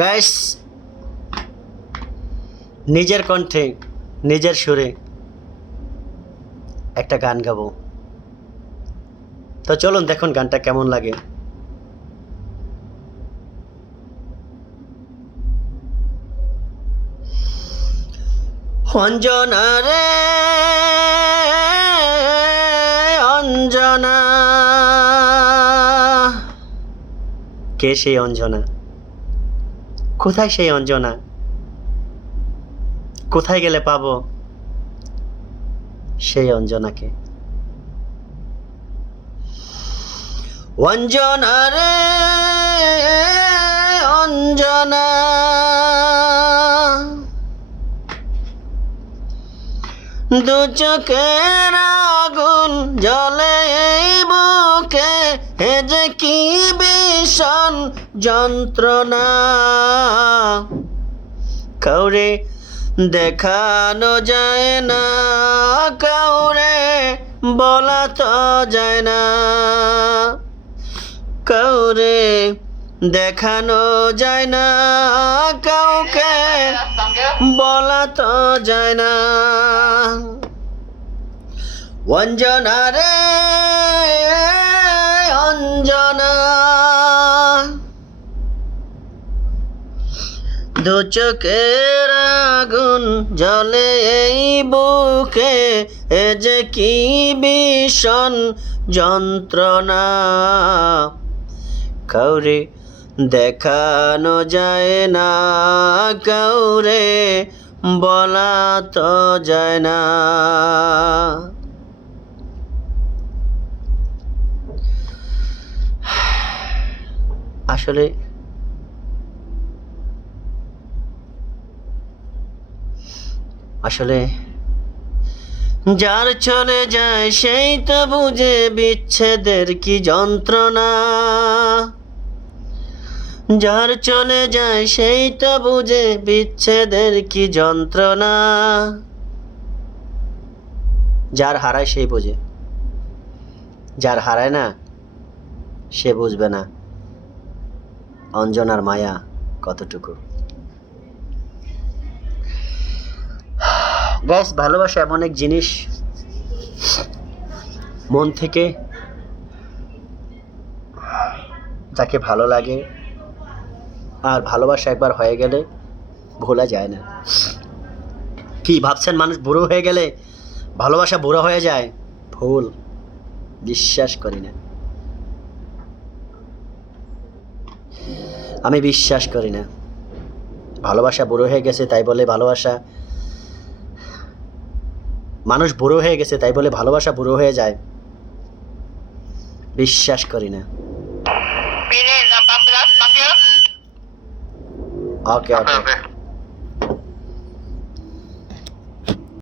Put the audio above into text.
Guys, নিজের কণ্ঠে নিজের সুরে একটা গান গাবো। তো চলুন দেখুন গানটা কেমন লাগে। অঞ্জনা রে অঞ্জনা, কে সেই অঞ্জনা? কোথায় সেই অঞ্জনা? কোথায় গেলে পাবো সেই অঞ্জনাকে? অঞ্জনা রে অঞ্জনা, দু চোখের আগুন জ্বলে এই বুকে, এ যে কি ভীষণ যন্ত্রণা। কাউরে দেখানো যায় না, কাউরে বলা তো যায় না, কাউরে দেখানো যায় না, কাউকে বলা তো যায় না। অঞ্জনা রে অঞ্জনা, দু চোখের আগুন জ্বলে এই বুকে, এ যে কি ভীষণ যন্ত্রণা। কাউরে দেখানো যায় না, কাউরে বলা তো যায় না। আসলে আসলে যার চলে যায় সেই তো বুঝে বিচ্ছেদের কি যন্ত্রণা। যার চলে যায় সেই তো বুঝে বিচ্ছেদের কি যন্ত্রণা। যার হারায় সেই বোঝে, যার হারায় না সে বুঝবে না অঞ্জনার মায়া কতটুকু। গ্যাস, ভালোবাসা এমন এক জিনিস, মন থেকে যাকে ভালো লাগে আর ভালোবাসা একবার হয়ে গেলে ভোলা যায় না। কি ভাবছেন মানুষ বুড়ো হয়ে গেলে ভালোবাসা বুড়ো হয়ে যায়? ভুল, বিশ্বাস করি না, আমি বিশ্বাস করি না। ভালোবাসা বুড়ো হয়ে গেছে তাই বলে ভালোবাসা, মানুষ বুড়ো হয়ে গেছে তাই বলে ভালোবাসা বুড়ো হয়ে যায়, বিশ্বাস করি না। ওকে ওকে।